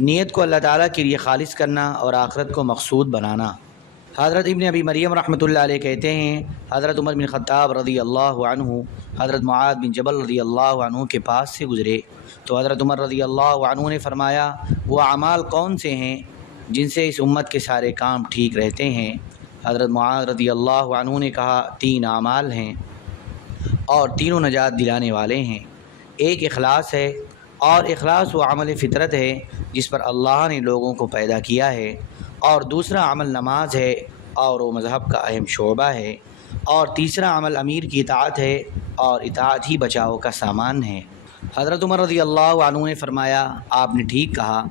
نیت کو اللہ تعالیٰ کے لیے خالص کرنا اور آخرت کو مقصود بنانا۔ حضرت ابن ابی مریم رحمۃ اللہ علیہ کہتے ہیں، حضرت عمر بن خطاب رضی اللہ عنہ حضرت معاذ بن جبل رضی اللہ عنہ کے پاس سے گزرے تو حضرت عمر رضی اللہ عنہ نے فرمایا، وہ اعمال کون سے ہیں جن سے اس امت کے سارے کام ٹھیک رہتے ہیں؟ حضرت معاذ رضی اللہ عنہ نے کہا، 3 اعمال ہیں اور تینوں نجات دلانے والے ہیں۔ ایک اخلاص ہے، اور اخلاص وہ عمل فطرت ہے جس پر اللہ نے لوگوں کو پیدا کیا ہے، اور دوسرا عمل نماز ہے اور وہ مذہب کا اہم شعبہ ہے، اور تیسرا عمل امیر کی اطاعت ہے اور اطاعت ہی بچاؤ کا سامان ہے۔ حضرت عمر رضی اللہ عنہ نے فرمایا، آپ نے ٹھیک کہا۔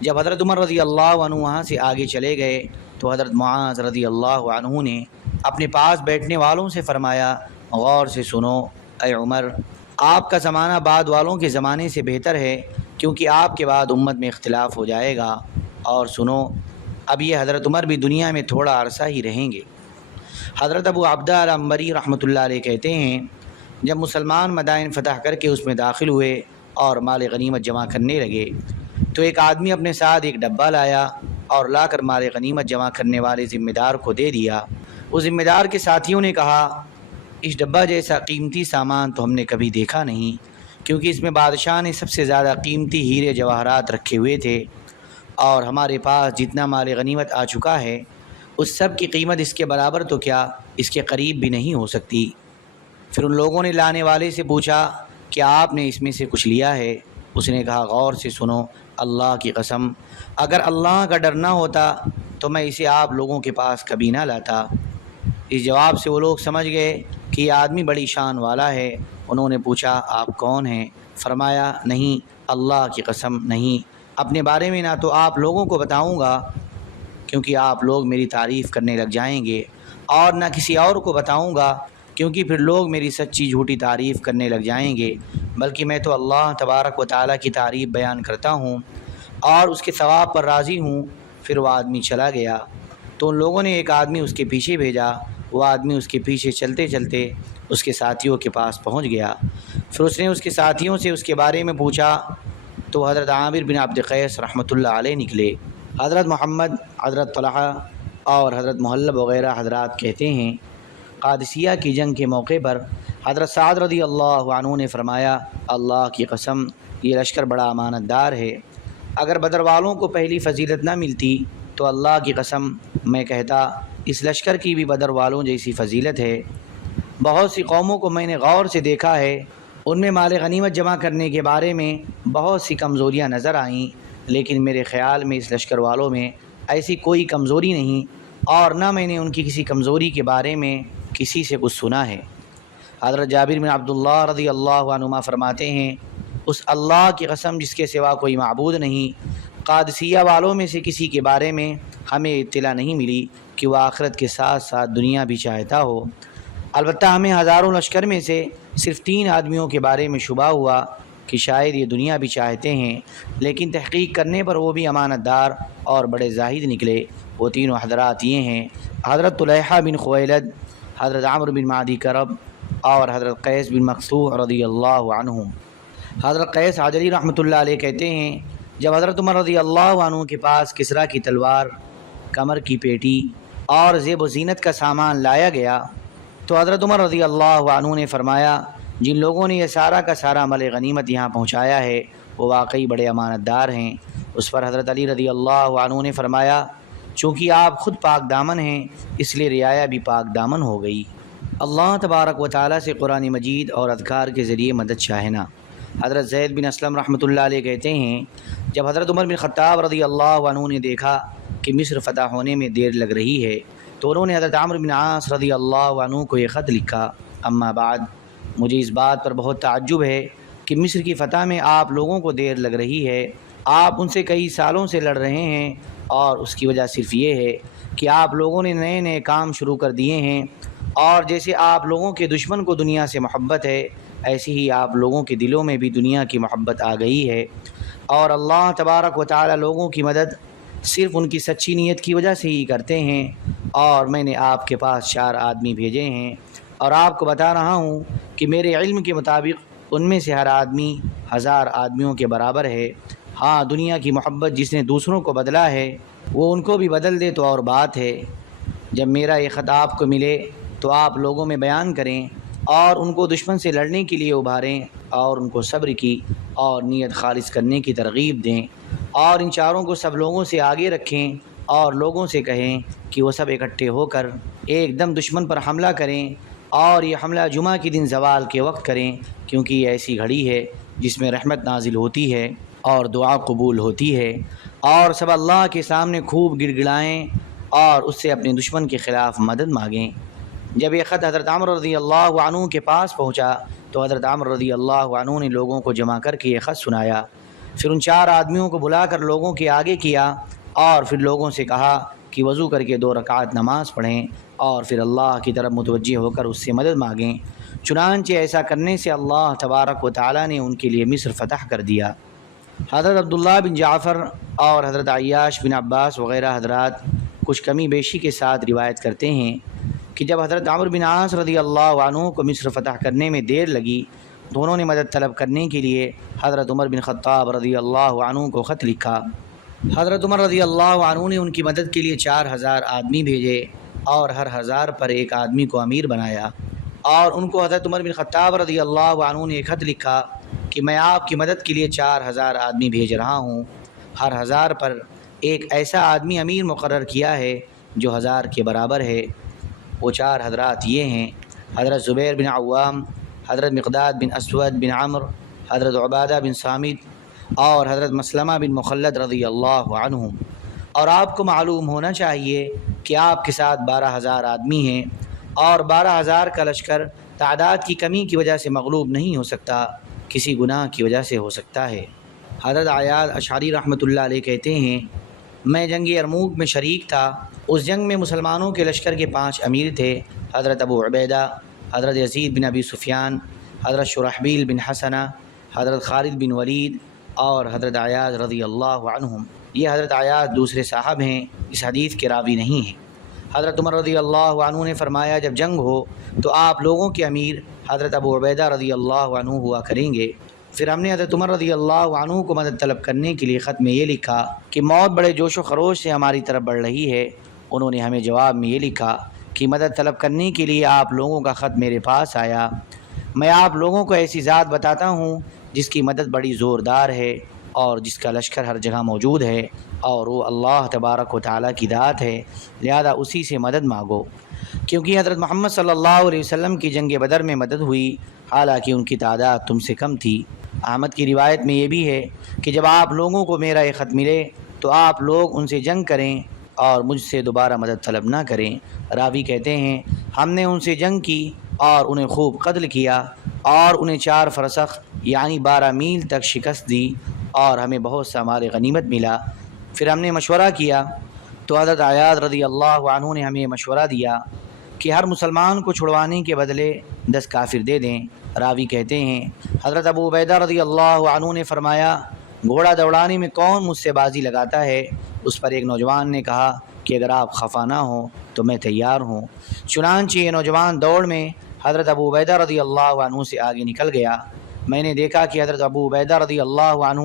جب حضرت عمر رضی اللہ عنہ وہاں سے آگے چلے گئے تو حضرت معاذ رضی اللہ عنہ نے اپنے پاس بیٹھنے والوں سے فرمایا، غور سے سنو اے عمر، آپ کا زمانہ بعد والوں کے زمانے سے بہتر ہے، کیونکہ آپ کے بعد امت میں اختلاف ہو جائے گا۔ اور سنو، اب یہ حضرت عمر بھی دنیا میں تھوڑا عرصہ ہی رہیں گے۔ حضرت ابو عبدہ العنبری رحمۃ اللہ علیہ کہتے ہیں، جب مسلمان مدائن فتح کر کے اس میں داخل ہوئے اور مال غنیمت جمع کرنے لگے تو ایک آدمی اپنے ساتھ ایک ڈبہ لایا اور لا کر مال غنیمت جمع کرنے والے ذمہ دار کو دے دیا۔ اس ذمہ دار کے ساتھیوں نے کہا، اس ڈبہ جیسا قیمتی سامان تو ہم نے کبھی دیکھا نہیں، کیونکہ اس میں بادشاہ نے سب سے زیادہ قیمتی ہیرے جواہرات رکھے ہوئے تھے، اور ہمارے پاس جتنا مال غنیمت آ چکا ہے اس سب کی قیمت اس کے برابر تو کیا اس کے قریب بھی نہیں ہو سکتی۔ پھر ان لوگوں نے لانے والے سے پوچھا، کیا آپ نے اس میں سے کچھ لیا ہے؟ اس نے کہا، غور سے سنو، اللہ کی قسم، اگر اللہ کا ڈر نہ ہوتا تو میں اسے آپ لوگوں کے پاس کبھی نہ لاتا۔ اس جواب سے وہ لوگ سمجھ گئے کہ یہ آدمی بڑی شان والا ہے۔ انہوں نے پوچھا، آپ کون ہیں؟ فرمایا، نہیں، اللہ کی قسم نہیں، اپنے بارے میں نہ تو آپ لوگوں کو بتاؤں گا کیونکہ آپ لوگ میری تعریف کرنے لگ جائیں گے، اور نہ کسی اور کو بتاؤں گا کیونکہ پھر لوگ میری سچی جھوٹی تعریف کرنے لگ جائیں گے، بلکہ میں تو اللہ تبارک و تعالیٰ کی تعریف بیان کرتا ہوں اور اس کے ثواب پر راضی ہوں۔ پھر وہ آدمی چلا گیا تو ان لوگوں نے ایک آدمی اس کے پیچھے بھیجا۔ وہ آدمی اس کے پیچھے چلتے چلتے اس کے ساتھیوں کے پاس پہنچ گیا۔ پھر اس نے اس کے ساتھیوں سے اس کے بارے میں پوچھا تو حضرت عامر بن عبد قیس رحمۃ اللہ علیہ نکلے۔ حضرت محمد، حضرت طلحہ اور حضرت محلب وغیرہ حضرات کہتے ہیں، قادسیہ کی جنگ کے موقع پر حضرت سعد رضی اللہ عنہ نے فرمایا، اللہ کی قسم، یہ لشکر بڑا امانت دار ہے۔ اگر بدر والوں کو پہلی فضیلت نہ ملتی تو اللہ کی قسم میں کہتا اس لشکر کی بھی بدر والوں جیسی فضیلت ہے۔ بہت سی قوموں کو میں نے غور سے دیکھا ہے، ان میں مال غنیمت جمع کرنے کے بارے میں بہت سی کمزوریاں نظر آئیں، لیکن میرے خیال میں اس لشکر والوں میں ایسی کوئی کمزوری نہیں، اور نہ میں نے ان کی کسی کمزوری کے بارے میں کسی سے کچھ سنا ہے۔ حضرت جابر بن عبداللہ رضی اللہ عنہما فرماتے ہیں، اس اللہ کی قسم جس کے سوا کوئی معبود نہیں، قادسیہ والوں میں سے کسی کے بارے میں ہمیں اطلاع نہیں ملی کہ وہ آخرت کے ساتھ ساتھ دنیا بھی چاہتا ہو۔ البتہ ہمیں ہزاروں لشکر میں سے صرف 3 آدمیوں کے بارے میں شبہ ہوا کہ شاید یہ دنیا بھی چاہتے ہیں، لیکن تحقیق کرنے پر وہ بھی امانت دار اور بڑے زاہد نکلے۔ وہ تینوں حضرات یہ ہیں، حضرت طلحہ بن خویلد، حضرت عمرو بن معدی کرب اور حضرت قیس بن مقصوع رضی اللہ عنہ۔ حضرت قیس حجری رحمۃ اللہ علیہ کہتے ہیں، جب حضرت عمر رضی اللہ عنہ کے پاس کسریٰ کی تلوار، کمر کی پیٹی اور زیب و زینت کا سامان لایا گیا تو حضرت عمر رضی اللہ عنہ نے فرمایا، جن لوگوں نے یہ سارا کا سارا مال غنیمت یہاں پہنچایا ہے وہ واقعی بڑے امانت دار ہیں۔ اس پر حضرت علی رضی اللہ عنہ نے فرمایا، چونکہ آپ خود پاک دامن ہیں اس لیے رعایا بھی پاک دامن ہو گئی۔ اللہ تبارک و تعالیٰ سے قرآن مجید اور اذکار کے ذریعے مدد چاہنا۔ حضرت زید بن اسلم رحمۃ اللہ علیہ کہتے ہیں، جب حضرت عمر بن خطاب رضی اللہ عنہ نے دیکھا کہ مصر فتح ہونے میں دیر لگ رہی ہے تو انہوں نے حضرت عمرو بن عاص رضی اللہ عنہ کو یہ خط لکھا، اما بعد، مجھے اس بات پر بہت تعجب ہے کہ مصر کی فتح میں آپ لوگوں کو دیر لگ رہی ہے۔ آپ ان سے کئی سالوں سے لڑ رہے ہیں، اور اس کی وجہ صرف یہ ہے کہ آپ لوگوں نے نئے نئے کام شروع کر دیے ہیں، اور جیسے آپ لوگوں کے دشمن کو دنیا سے محبت ہے، ایسی ہی آپ لوگوں کے دلوں میں بھی دنیا کی محبت آ گئی ہے، اور اللہ تبارک و تعالی لوگوں کی مدد صرف ان کی سچی نیت کی وجہ سے ہی کرتے ہیں۔ اور میں نے آپ کے پاس 4 آدمی بھیجے ہیں، اور آپ کو بتا رہا ہوں کہ میرے علم کے مطابق ان میں سے ہر آدمی 1000 آدمیوں کے برابر ہے۔ ہاں، دنیا کی محبت جس نے دوسروں کو بدلا ہے وہ ان کو بھی بدل دے تو اور بات ہے۔ جب میرا یہ خط آپ کو ملے تو آپ لوگوں میں بیان کریں اور ان کو دشمن سے لڑنے کے لیے ابھاریں اور ان کو صبر کی اور نیت خالص کرنے کی ترغیب دیں، اور ان چاروں کو سب لوگوں سے آگے رکھیں اور لوگوں سے کہیں کہ وہ سب اکٹھے ہو کر ایک دم دشمن پر حملہ کریں، اور یہ حملہ جمعہ کے دن زوال کے وقت کریں، کیونکہ یہ ایسی گھڑی ہے جس میں رحمت نازل ہوتی ہے اور دعا قبول ہوتی ہے، اور سب اللہ کے سامنے خوب گڑ گڑائیں اور اس سے اپنے دشمن کے خلاف مدد مانگیں۔ جب یہ خط حضرت عمر رضی اللہ عنہ کے پاس پہنچا تو حضرت عمر رضی اللہ عنہ نے لوگوں کو جمع کر کے یہ خط سنایا، پھر ان 4 آدمیوں کو بلا کر لوگوں کے آگے کیا اور پھر لوگوں سے کہا کہ وضو کر کے 2 رکعت نماز پڑھیں اور پھر اللہ کی طرف متوجہ ہو کر اس سے مدد مانگیں۔ چنانچہ ایسا کرنے سے اللہ تبارک و تعالیٰ نے ان کے لیے مصر فتح کر دیا۔ حضرت عبداللہ بن جعفر اور حضرت عیاش بن عباس وغیرہ حضرات کچھ کمی بیشی کے ساتھ روایت کرتے ہیں کہ جب حضرت عمرو بن عاص رضی اللہ عنہ کو مصر فتح کرنے میں دیر لگی تو انہوں نے مدد طلب کرنے کے لیے حضرت عمر بن خطاب رضی اللہ عنہ کو خط لکھا۔ حضرت عمر رضی اللہ عنہ نے ان کی مدد کے لیے 4000 آدمی بھیجے اور ہر 1000 پر ایک آدمی کو امیر بنایا، اور ان کو حضرت عمر بن خطاب رضی اللہ عنہ نے ایک خط لکھا کہ میں آپ کی مدد کے لیے 4000 آدمی بھیج رہا ہوں، ہر 1000 پر ایک ایسا آدمی امیر مقرر کیا ہے جو 1000 کے برابر ہے۔ وہ 4 حضرات یہ ہیں: حضرت زبیر بن عوام، حضرت مقداد بن اسود بن عمر، حضرت عبادہ بن صامت اور حضرت مسلمہ بن مخلد رضی اللہ عنہم۔ اور آپ کو معلوم ہونا چاہیے کہ آپ کے ساتھ 12000 آدمی ہیں، اور 12000 کا لشکر تعداد کی کمی کی وجہ سے مغلوب نہیں ہو سکتا، کسی گناہ کی وجہ سے ہو سکتا ہے۔ حضرت عیاض اشعری رحمۃ اللہ علیہ کہتے ہیں میں جنگ یرموک میں شریک تھا۔ اس جنگ میں مسلمانوں کے لشکر کے 5 امیر تھے: حضرت ابو عبیدہ، حضرت یزید بن ابی سفیان، حضرت شرحبیل بن حسنہ، حضرت خالد بن ولید اور حضرت عیاض رضی اللہ عنہم۔ یہ حضرت عیاض دوسرے صاحب ہیں، اس حدیث کے راوی نہیں ہیں۔ حضرت عمر رضی اللہ عنہ نے فرمایا جب جنگ ہو تو آپ لوگوں کے امیر حضرت ابو عبیدہ رضی اللہ عنہ ہوا کریں گے۔ پھر ہم نے حضرت عمر رضی اللہ عنہ کو مدد طلب کرنے کے لیے خط میں یہ لکھا کہ موت بڑے جوش و خروش سے ہماری طرف بڑھ رہی ہے۔ انہوں نے ہمیں جواب میں یہ لکھا کہ مدد طلب کرنے کے لیے آپ لوگوں کا خط میرے پاس آیا، میں آپ لوگوں کو ایسی ذات بتاتا ہوں جس کی مدد بڑی زوردار ہے اور جس کا لشکر ہر جگہ موجود ہے، اور وہ اللہ تبارک و تعالیٰ کی ذات ہے، لہذا اسی سے مدد مانگو۔ کیونکہ حضرت محمد صلی اللہ علیہ وسلم کی جنگ بدر میں مدد ہوئی، حالانکہ ان کی تعداد تم سے کم تھی۔ احمد کی روایت میں یہ بھی ہے کہ جب آپ لوگوں کو میرا یہ خط ملے تو آپ لوگ ان سے جنگ کریں اور مجھ سے دوبارہ مدد طلب نہ کریں۔ راوی کہتے ہیں ہم نے ان سے جنگ کی اور انہیں خوب قتل کیا اور انہیں 4 فرسخ یعنی 12 میل تک شکست دی، اور ہمیں بہت سا مال غنیمت ملا۔ پھر ہم نے مشورہ کیا تو حضرت عیاض رضی اللہ عنہ نے ہمیں مشورہ دیا کہ ہر مسلمان کو چھڑوانے کے بدلے 10 کافر دے دیں۔ راوی کہتے ہیں حضرت ابو عبیدہ رضی اللہ عنہ نے فرمایا گھوڑا دوڑانے میں کون مجھ سے بازی لگاتا ہے؟ اس پر ایک نوجوان نے کہا کہ اگر آپ خفا نہ ہوں تو میں تیار ہوں۔ چنانچہ یہ نوجوان دوڑ میں حضرت ابو عبیدہ رضی اللہ عنہ سے آگے نکل گیا۔ میں نے دیکھا کہ حضرت ابو عبیدہ رضی اللہ عنہ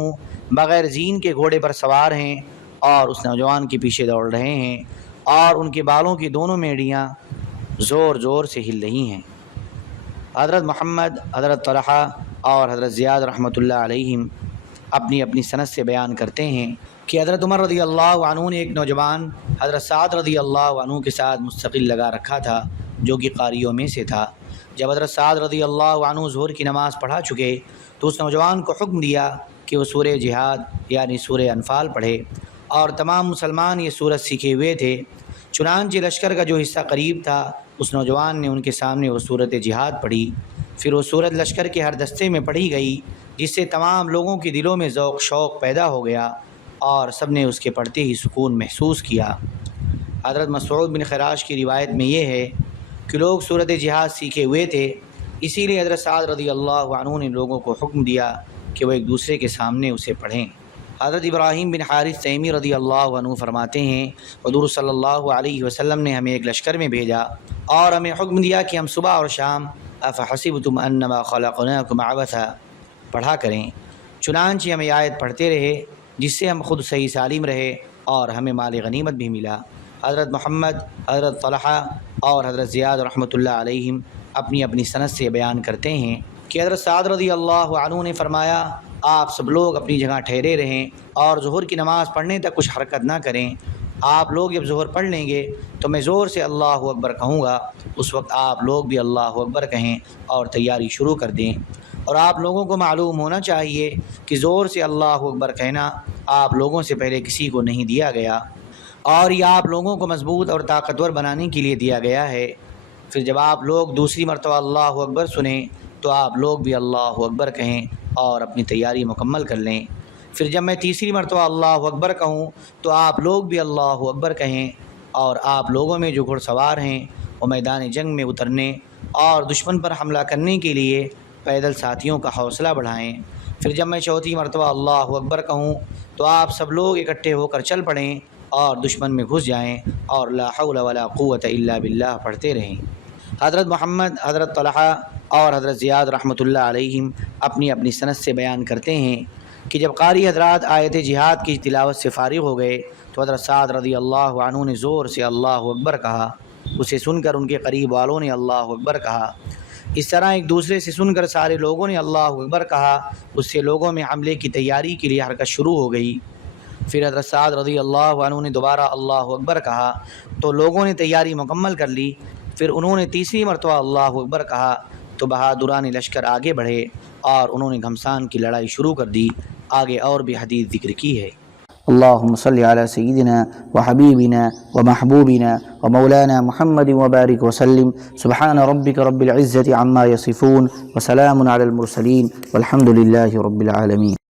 بغیر زین کے گھوڑے پر سوار ہیں اور اس نوجوان کے پیچھے دوڑ رہے ہیں، اور ان کے بالوں کی دونوں میڑیاں زور زور سے ہل رہی ہیں۔ حضرت محمد، حضرت طلحہ اور حضرت زیاد رحمۃ اللہ علیہم اپنی اپنی سند سے بیان کرتے ہیں کہ حضرت عمر رضی اللہ عنہ نے ایک نوجوان حضرت سعد رضی اللہ عنہ کے ساتھ مستقل لگا رکھا تھا جو کہ قاریوں میں سے تھا۔ جب حضرت سعد رضی اللہ عنہ ظہر کی نماز پڑھا چکے تو اس نوجوان کو حکم دیا کہ وہ سورہ جہاد یعنی سورہ انفال پڑھے، اور تمام مسلمان یہ سورت سیکھے ہوئے تھے۔ چنانچہ لشکر کا جو حصہ قریب تھا اس نوجوان نے ان کے سامنے وہ سورت جہاد پڑھی، پھر وہ سورت لشکر کے ہر دستے میں پڑھی گئی، جس سے تمام لوگوں کے دلوں میں ذوق شوق پیدا ہو گیا اور سب نے اس کے پڑھتے ہی سکون محسوس کیا۔ حضرت مسعود بن خراش کی روایت میں یہ ہے کہ لوگ سورت جہاد سیکھے ہوئے تھے، اسی لیے حضرت سعد رضی اللہ عنہ نے لوگوں کو حکم دیا کہ وہ ایک دوسرے کے سامنے اسے پڑھیں۔ حضرت ابراہیم بن حارث تیمی رضی اللہ عنہ فرماتے ہیں حضور صلی اللہ علیہ وسلم نے ہمیں ایک لشکر میں بھیجا اور ہمیں حکم دیا کہ ہم صبح اور شام افحسبتم انما خلقناکم عبثا پڑھا کریں۔ چنانچہ ہم یہ آیت پڑھتے رہے جس سے ہم خود صحیح سالم رہے اور ہمیں مال غنیمت بھی ملا۔ حضرت محمد، حضرت طلحہ اور حضرت زیاد رحمۃ اللہ علیہم اپنی اپنی سند سے بیان کرتے ہیں کہ حضرت سعد رضی اللہ عنہ نے فرمایا، آپ سب لوگ اپنی جگہ ٹھہرے رہیں اور ظہر کی نماز پڑھنے تک کچھ حرکت نہ کریں۔ آپ لوگ جب ظہر پڑھ لیں گے تو میں زور سے اللہ اکبر کہوں گا، اس وقت آپ لوگ بھی اللہ اکبر کہیں اور تیاری شروع کر دیں۔ اور آپ لوگوں کو معلوم ہونا چاہیے کہ زور سے اللہ اکبر کہنا آپ لوگوں سے پہلے کسی کو نہیں دیا گیا، اور یہ آپ لوگوں کو مضبوط اور طاقتور بنانے کے لیے دیا گیا ہے۔ پھر جب آپ لوگ دوسری مرتبہ اللہ اکبر سنیں تو آپ لوگ بھی اللہ اکبر کہیں اور اپنی تیاری مکمل کر لیں۔ پھر جب میں تیسری مرتبہ اللہ اکبر کہوں تو آپ لوگ بھی اللہ اکبر کہیں، اور آپ لوگوں میں جو گھڑ سوار ہیں وہ میدان جنگ میں اترنے اور دشمن پر حملہ کرنے کے لیے پیدل ساتھیوں کا حوصلہ بڑھائیں۔ پھر جب میں چوتھی مرتبہ اللہ اکبر کہوں تو آپ سب لوگ اکٹھے ہو کر چل پڑیں اور دشمن میں گھس جائیں اور لا حول ولا قوت الا باللہ پڑھتے رہیں۔ حضرت محمد، حضرت طلحہ اور حضرت زیاد رحمۃ اللہ علیہم اپنی اپنی سند سے بیان کرتے ہیں کہ جب قاری حضرات آیت جہاد کی تلاوت سے فارغ ہو گئے تو حضرت سعد رضی اللہ عنہ نے زور سے اللہ اکبر کہا۔ اسے سن کر ان کے قریب والوں نے اللہ اکبر کہا۔ اس طرح ایک دوسرے سے سن کر سارے لوگوں نے اللہ اکبر کہا۔ اس سے لوگوں میں حملے کی تیاری کے لیے حرکت شروع ہو گئی۔ پھر حضرت سعد رضی اللہ عنہ نے دوبارہ اللہ اکبر کہا تو لوگوں نے تیاری مکمل کر لی۔ پھر انہوں نے تیسری مرتبہ اللہ اکبر کہا تو بہادران لشکر آگے بڑھے اور انہوں نے گھمسان کی لڑائی شروع کر دی۔ آگے اور بھی حدیث ذکر کی ہے۔ اللهم صل على سيدنا وحبيبنا ومحبوبنا ومولانا محمد وبارك وسلم. سبحان ربك رب العزة عما يصفون وسلام على المرسلين والحمد لله رب العالمين.